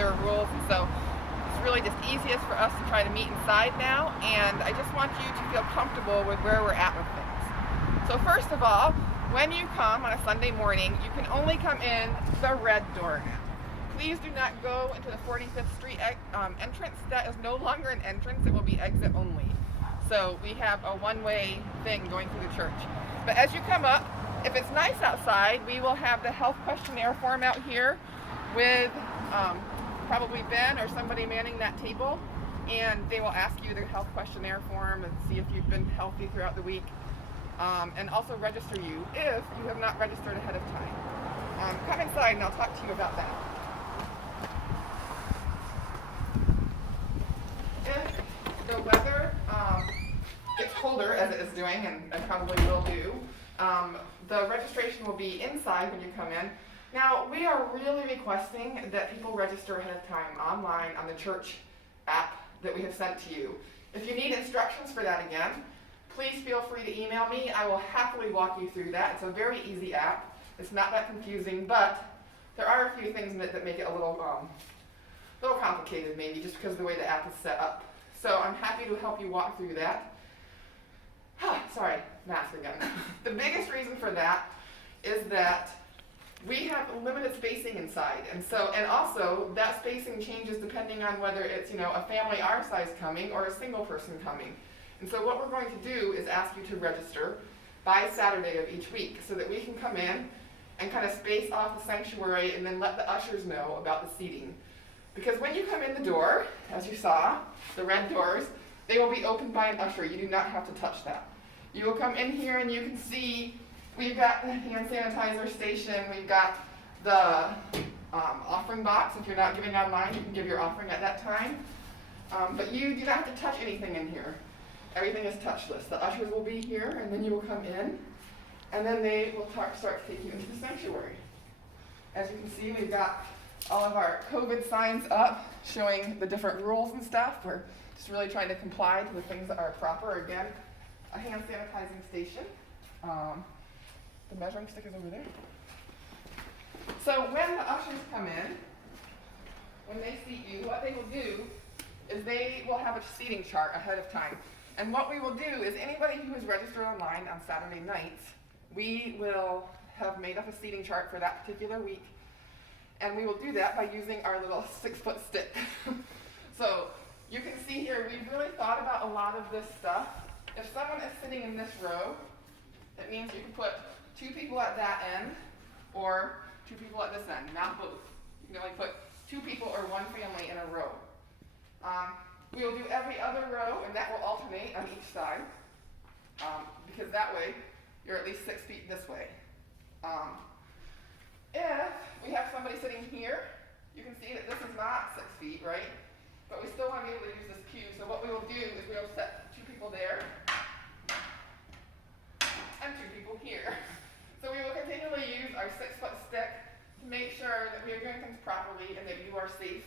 there are rules, and so it's really just easiest for us to try to meet inside now, and I just want you to feel comfortable with where we're at with things. So first of all, when you come on a Sunday morning, you can only come in the red door now. Please do not go into the 45th Street entrance. That is no longer an entrance, it will be exit only. So we have a one-way thing going through the church. But as you come up, if it's nice outside, we will have the health questionnaire form out here with probably Ben or somebody manning that table, and they will ask you the health questionnaire form and see if you've been healthy throughout the week, and also register you if you have not registered ahead of time. Come inside and I'll talk to you about that. If the weather gets colder, as it is doing and probably will do, the registration will be inside when you come in. Now, we are really requesting that people register ahead of time online on the church app that we have sent to you. If you need instructions for that again, please feel free to email me. I will happily walk you through that. It's a very easy app. It's not that confusing, but there are a few things in it that make it a little complicated maybe, just because of the way the app is set up. So I'm happy to help you walk through that. Sorry, mask again. The biggest reason for that is that we have limited spacing inside, and also that spacing changes depending on whether it's a family our size coming or a single person coming. And so what we're going to do is ask you to register by Saturday of each week so that we can come in and kind of space off the sanctuary and then let the ushers know about the seating. Because when you come in the door, as you saw, the red doors, they will be opened by an usher. You do not have to touch that. You will come in here and you can see we've got the hand sanitizer station, we've got the offering box. If you're not giving online, you can give your offering at that time. But you do not have to touch anything in here. Everything is touchless. The ushers will be here, and then you will come in, and then they will start to take you into the sanctuary. As you can see, we've got all of our COVID signs up showing the different rules and stuff. We're just really trying to comply to the things that are proper. Again, a hand sanitizing station. The measuring stick is over there. So when the ushers come in, when they seat you, what they will do is they will have a seating chart ahead of time. And what we will do is anybody who is registered online on Saturday nights, we will have made up a seating chart for that particular week. And we will do that by using our little 6-foot stick. So you can see here, we've really thought about a lot of this stuff. If someone is sitting in this row, that means you can put 2 people at that end or 2 people at this end, not both. You can only put 2 people or 1 family in a row. We will do every other row, and that will alternate on each side, because that way you're at least 6 feet this way. If we have somebody sitting here, you can see that this is not 6 feet, right? But we still want to be able to use this cue. So what we will do is we will set 2 people there and 2 people here. So we will continually use our 6-foot stick to make sure that we are doing things properly and that you are safe.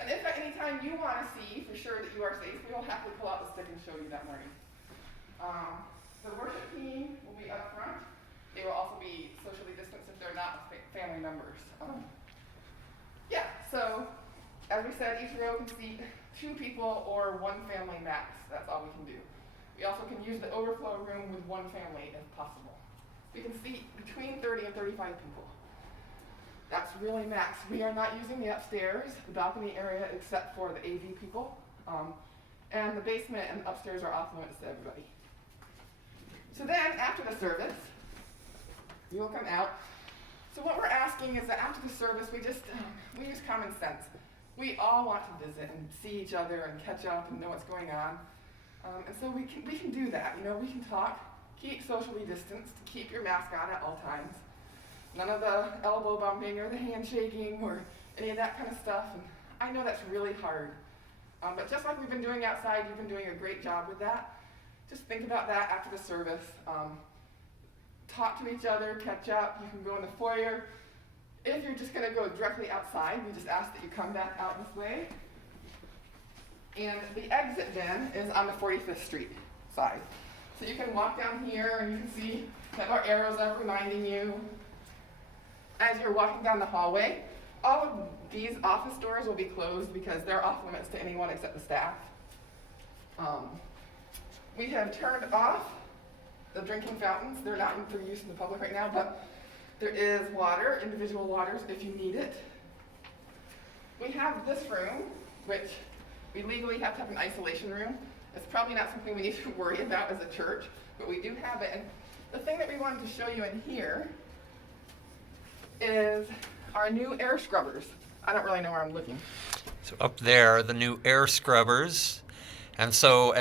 And if at any time you want to see for sure that you are safe, we will happily pull out the stick and show you that morning. The worship team will be up front. They will also be socially distanced if they're not family members. So as we said, each row can seat 2 people or 1 family max. That's all we can do. We also can use the overflow room with 1 family if possible. We can seat between 30 and 35 people. That's really max. We are not using the upstairs, the balcony area, except for the AV people. And the basement and upstairs are off limits to everybody. So then, after the service, you will come out. So what we're asking is that after the service, we use common sense. We all want to visit and see each other and catch up and know what's going on. And so we can do that. We can talk, keep socially distanced, keep your mask on at all times. None of the elbow bumping or the handshaking or any of that kind of stuff. And I know that's really hard. But just like we've been doing outside, you've been doing a great job with that. Just think about that after the service. Talk to each other, catch up. You can go in the foyer. If you're just going to go directly outside, we just ask that you come back out this way. And the exit then is on the 45th Street side. So you can walk down here and you can see that our arrows up reminding you. As you're walking down the hallway, all of these office doors will be closed because they're off limits to anyone except the staff. We have turned off the drinking fountains. They're not for use in the public right now, but there is water, individual waters if you need it. We have this room, which we legally have to have an isolation room. It's probably not something we need to worry about as a church, but we do have it. And the thing that we wanted to show you in here is our new air scrubbers. I don't really know where I'm looking. So up there are the new air scrubbers. And so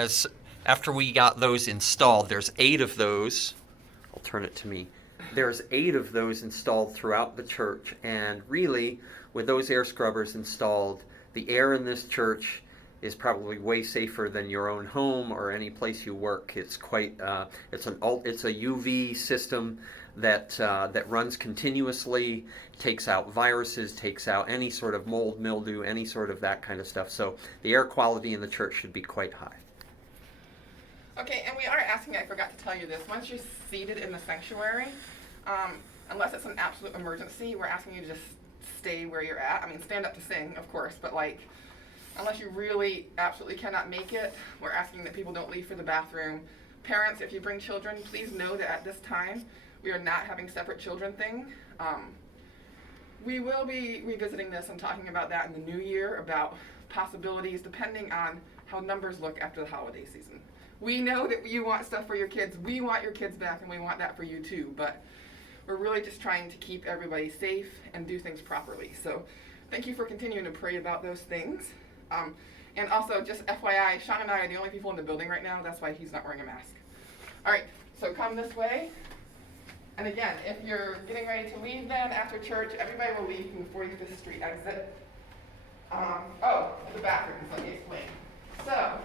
after we got those installed, there's 8 of those. I'll turn it to me. There's 8 of those installed throughout the church. And really, with those air scrubbers installed, the air in this church is probably way safer than your own home or any place you work. It's quite it's a UV system that runs continuously, takes out viruses, takes out any sort of mold, mildew, any sort of that kind of stuff. So the air quality in the church should be quite high. Okay, and we are asking, I forgot to tell you this, once you're seated in the sanctuary, unless it's an absolute emergency, we're asking you to just stay where you're at. I mean, stand up to sing, of course, but unless you really absolutely cannot make it, we're asking that people don't leave for the bathroom. Parents, if you bring children, please know that at this time, we are not having separate children thing. We will be revisiting this and talking about that in the new year, about possibilities depending on how numbers look after the holiday season. We know that you want stuff for your kids. We want your kids back, and we want that for you too, but we're really just trying to keep everybody safe and do things properly. So thank you for continuing to pray about those things. And also, just FYI, Sean and I are the only people in the building right now. That's why he's not wearing a mask. All right, so come this way. And again, if you're getting ready to leave then after church, everybody will leave from the 45th Street exit. The bathrooms, let me explain. So,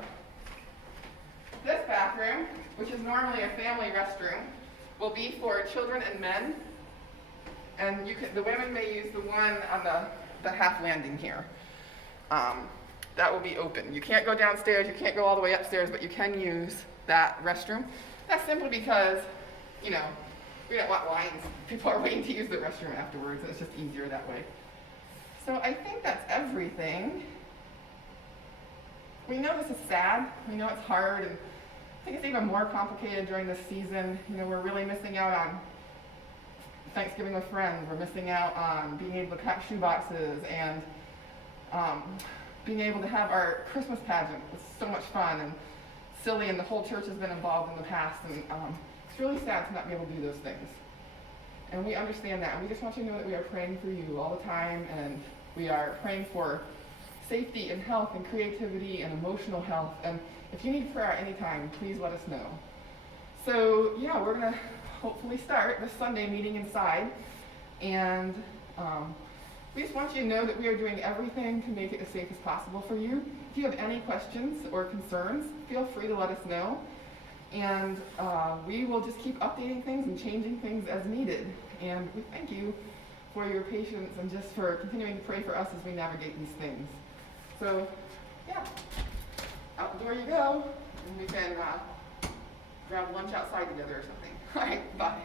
this bathroom, which is normally a family restroom, will be for children and men. And the women may use the one on the half landing here. That will be open. You can't go downstairs, you can't go all the way upstairs, but you can use that restroom. That's simply because, we don't want lines. People are waiting to use the restroom afterwards, and it's just easier that way. So I think that's everything. We know this is sad. We know it's hard, and I think it's even more complicated during this season. We're really missing out on Thanksgiving with friends. We're missing out on being able to pack shoe boxes and being able to have our Christmas pageant. It's so much fun and silly, and the whole church has been involved in the past, and it's really sad to not be able to do those things. And we understand that, and we just want you to know that we are praying for you all the time, and we are praying for safety and health and creativity and emotional health. And if you need prayer at any time, please let us know. So yeah, we're gonna hopefully start this Sunday meeting inside, and we just want you to know that we are doing everything to make it as safe as possible for you. If you have any questions or concerns, feel free to let us know. And we will just keep updating things and changing things as needed. And we thank you for your patience and just for continuing to pray for us as we navigate these things. So, yeah, out the door you go, and we can grab lunch outside together or something. All right, bye.